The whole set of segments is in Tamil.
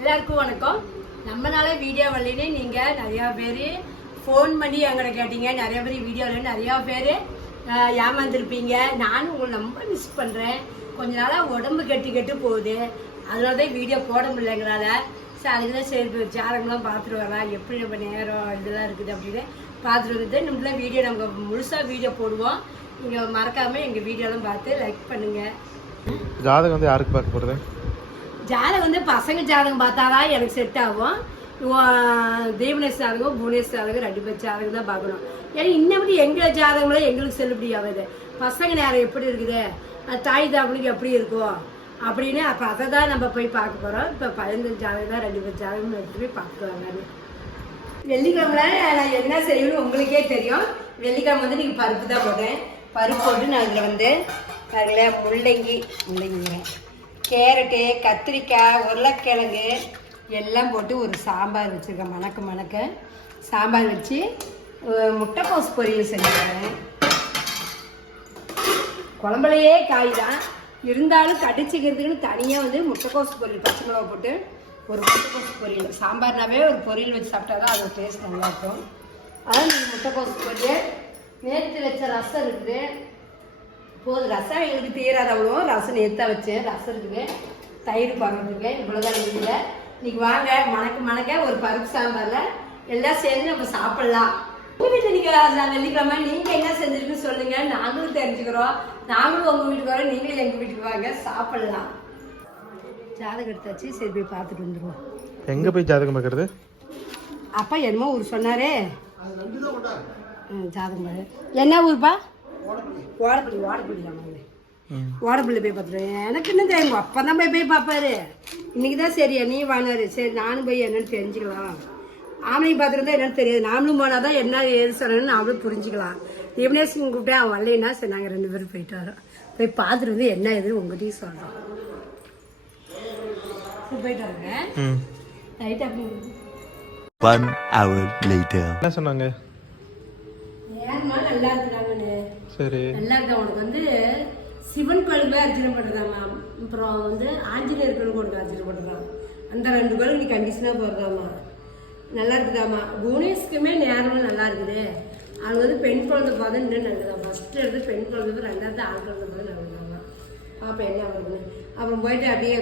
எல்லாருக்கும் வணக்கம். நம்மனால வீடியோ வரலன்னு நீங்கள் நிறையா பேர் ஃபோன் பண்ணி எங்களை கேட்டீங்க. நிறைய பேர் வீடியோவில் நிறையா பேர் ஏமாந்துருப்பீங்க. நானும் உங்களை ரொம்ப மிஸ் பண்ணுறேன் கொஞ்ச நாளாக உடம்பு கெட்டு கெட்டு போகுது. அதனால தான் வீடியோ போட முடியல எங்களால் சரி அதுக்கு தான் சரி ஜாதகம்லாம் பார்த்துட்டு வரலாம். எப்படி நம்ம நேரம் இதெல்லாம் இருக்குது அப்படின்னு பார்த்துட்டு வந்து நம்மள வீடியோ நம்ம முழுசாக வீடியோ போடுவோம். நீங்கள் மறக்காமல் எங்கள் வீடியோலாம் பார்த்து லைக் பண்ணுங்கள் ஜாதகம் வந்து யாருக்கு பார்க்க போகிறது ஜாதகம் வந்து பசங்க ஜாதகம் பார்த்தாதான் எனக்கு செட் ஆகும். உவ- தேவனேஷ் ஜாதகம் புவனேஷ் ஜாதகம் ரெண்டு பேர் ஜாதகம் தான் பார்க்கணும். ஏன்னா இன்னபடி எங்கள் ஜாதகம்லாம் எங்களுக்கு செல்லுபடி ஆகுது. பசங்க நேரம் எப்படி இருக்குது? தாய் தாப்பனுக்கு எப்படி இருக்கும்? அப்படின்னு அப்போ அதை தான் நம்ம போய் பார்க்க போகிறோம் இப்போ பதினஞ்சு ஜாதகம் தான் ரெண்டு பேர் ஜாதகம் எடுத்துகிட்டு போய் பார்க்குறாங்க வெள்ளிக்கிழமை நான் என்ன செய்யணும்னு உங்களுக்கே தெரியும். வெள்ளிக்கிழமை வந்து நீங்கள் பருப்பு தான் போட்டேன் பருப்பு போட்டு நான் இதில் வந்து அதில் முள்ளங்கி முள்ளங்கிங்க கேரட்டு கத்திரிக்காய் உருளைக்கிழங்கு எல்லாம் போட்டு ஒரு சாம்பார் வச்சுருக்கேன். மணக்க மணக்க. சாம்பார் வச்சு முட்டைக்கோஸ் பொரியல் செஞ்சுக்கிறேன் குழம்புலையே காய் தான். இருந்தாலும் கடிச்சிக்கிறதுக்குன்னு தனியாக வந்து முட்டைக்கோஸ் பொரியல் பச்சை மிளகா போட்டு ஒரு முட்டைக்கோஸ் பொரியல். சாம்பார்னாவே ஒரு பொரியல் வச்சு சாப்பிட்டா தான் அது டேஸ்ட் நல்லாயிருக்கும் அதான் நீங்கள் முட்டைக்கோஸ் பொரியல். நேற்று வச்ச ரசம் இருக்குது. போதும். ரசம் எங்களுக்கு தீராத அவ்வளோ ரசம் நேற்றா வச்சேன். ரசம் இருக்குது தயிர் பார்க்கறதுக்கு இவ்வளோதான் இருக்குது இன்னைக்கு வாங்க. மணக்க மணக்க ஒரு பருப்பு சாம்பாரில் எல்லாம் சேர்ந்து நம்ம சாப்பிட்லாம். உங்கள் வீட்டில் நீங்கள் அந்த வெள்ளிக்கிழமை. நீங்கள் என்ன செஞ்சிருக்குன்னு சொல்லுங்கள் நாங்களும் தெரிஞ்சுக்கிறோம். நாங்களும் உங்கள் வீட்டுக்கு வரோம். நீங்களும் எங்கள் வீட்டுக்கு வாங்க. சாப்பிட்லாம். ஜாதகம் எடுத்தாச்சு. சரி போய் பார்த்துட்டு வந்துடுவோம் எங்கே போய் ஜாதகம் பார்க்கறது? அப்பா என்னமோ ஊர் சொன்னாரே. ம், ஜாதகம். என்ன ஊர்ப்பா? ஓடப்பள்ளி ஓடப்பள்ளி தான் ஓடப்பள்ளி போய் பார்த்துருவேன் எனக்கு என்ன தெரியும்? அப்பா தான் போய் போய் பார்ப்பாரு. இன்னைக்கு தான் சரியா நீ வானாரு. சரி நானும் போய் என்னன்னு தெரிஞ்சுக்கலாம். ஆமனையும் பார்த்துருந்தா என்னன்னு தெரியாது. நாமளும் போனால் தான் என்ன ஏது சொன்னு நாமளும் புரிஞ்சுக்கலாம். இவனேஷன் கூப்பிட்டேன் அவன் வரலைன்னா சரி நாங்கள் ரெண்டு பேரும் போயிட்டு வரோம். போய் பார்த்துட்டு வந்து என்ன ஏதுன்னு உங்கள்கிட்டயும் சொல்கிறோம் போயிட்டு ம். ரைட்டாக One hour later. என்ன சொன்னாங்க? சரி நல்லா இருக்கு? உனக்கு வந்து சிவன் கோயிலுக்கு போய் அர்ச்சனை பண்ணுறதாம்மா அப்புறம் வந்து ஆஞ்சநேயர் கோயிலுக்கு ஒன்று அர்ச்சனை பண்ணுறான் அந்த ரெண்டு கோயிலுக்கு நீ கண்டிஷனாக போடுறாம்மா நல்லா இருக்குதாம்மா. புவனேஷ்க்குமே நேரமும் நல்லா இருக்குது. அது வந்து பெண் குழந்தை பார்த்து இன்னும் நல்லதான் ஃபஸ்ட்டு எடுத்து பெண் குழந்தை ரெண்டாவது ஆண் குழந்தை பார்த்து நல்லதாம்மா பாப்பா என்ன வருதுன்னு. அப்புறம் போயிட்டு அப்படியே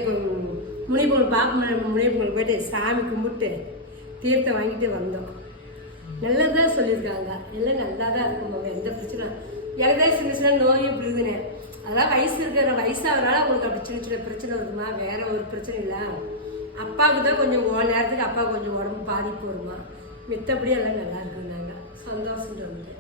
முனிப்பொங்கல் பாப்பா முனிப்பொங்கல் போயிட்டு சாமி கும்பிட்டு தீர்த்தம் வாங்கிட்டு வந்தோம். நல்லதாக சொல்லியிருக்காங்க. எல்லாம் நல்லா தான் இருக்கும். அவங்க எந்த பிரச்சனை எனக்கு தான் சின்ன சின்ன நோய் இப்படி இருக்குன்னு அதெல்லாம் வயசு இருக்கிற வயசாகிறனால உங்களுக்கு அப்படி சின்ன சின்ன பிரச்சனை வருமா? வேற ஒரு பிரச்சனை இல்லை. அப்பாவுக்கு தான் கொஞ்சம் ஓ நேரத்துக்கு அப்பா கொஞ்சம் உடம்பு பாதிப்பு வருமா? மித்தபடி எல்லாம் நல்லா இருக்குன்னாங்க சந்தோஷம் வந்து